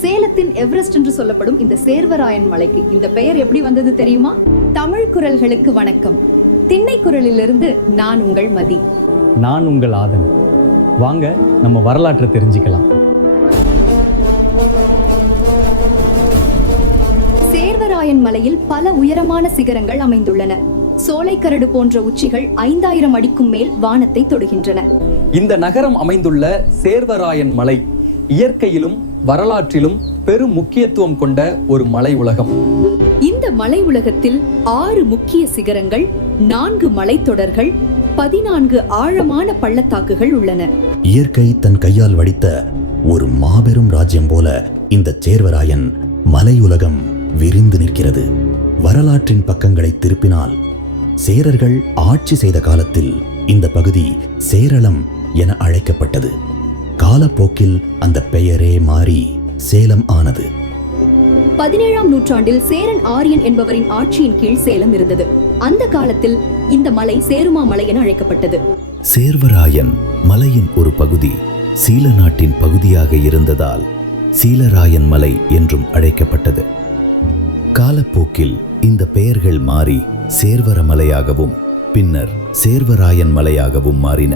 சேலத்தின் எவரெஸ்ட் என்று சொல்லப்படும் இந்த சேர்வராயன் மலைக்கு இந்த பெயர் எப்படி வந்தது தெரியுமா? தமிழ் குரல்களுக்கு வணக்கம். திண்ணை குரலிலிருந்து நான் உங்கள் மதி. நான் உங்கள் ஆதன். வாங்க நம்ம வரலாற்றை தெரிஞ்சுக்கலாம். சேர்வராயன் மலையில் பல உயரமான சிகரங்கள் அமைந்துள்ளன. சோலைக்கரடு போன்ற உச்சிகள் 5000 அடிக்கும் மேல் வானத்தை தொடுகின்றன. இந்த நகரம் அமைந்துள்ள சேர்வராயன் மலை இயற்கையிலும் வரலாற்றிலும் பெரும் முக்கியத்துவம் கொண்ட ஒரு மலை உலகம். இந்த மலை உலகத்தில் 6 முக்கிய சிகரங்கள், 4 மலைத்தொடர்கள், 14 ஆழமான பள்ளத்தாக்குகள் உள்ளன. இயற்கை தன் கையால் வடித்த ஒரு மாபெரும் ராஜ்யம் போல இந்த சேர்வராயன் மலையுலகம் விரிந்து நிற்கிறது. வரலாற்றின் பக்கங்களை திருப்பினால் சேரர்கள் ஆட்சி செய்த காலத்தில் இந்த பகுதி சேரளம் என அழைக்கப்பட்டது. காலப்போக்கில் அந்த பெயரே மாறி சேலம் ஆனது. 17ஆம் நூற்றாண்டில் சேரன் ஆரியன் என்பவரின் ஆட்சியின் கீழ் சேலம் இருந்தது. அந்த காலத்தில் இந்த மலை சேருமா மலை என அழைக்கப்பட்டது. சேர்வராயன் மலையின் ஒரு பகுதி சீல நாட்டின் பகுதியாக இருந்ததால் சீலராயன் மலை என்றும் அழைக்கப்பட்டது. காலப்போக்கில் இந்த பெயர்கள் மாறி சேர்வர மலையாகவும் பின்னர் சேர்வராயன் மலையாகவும் மாறின.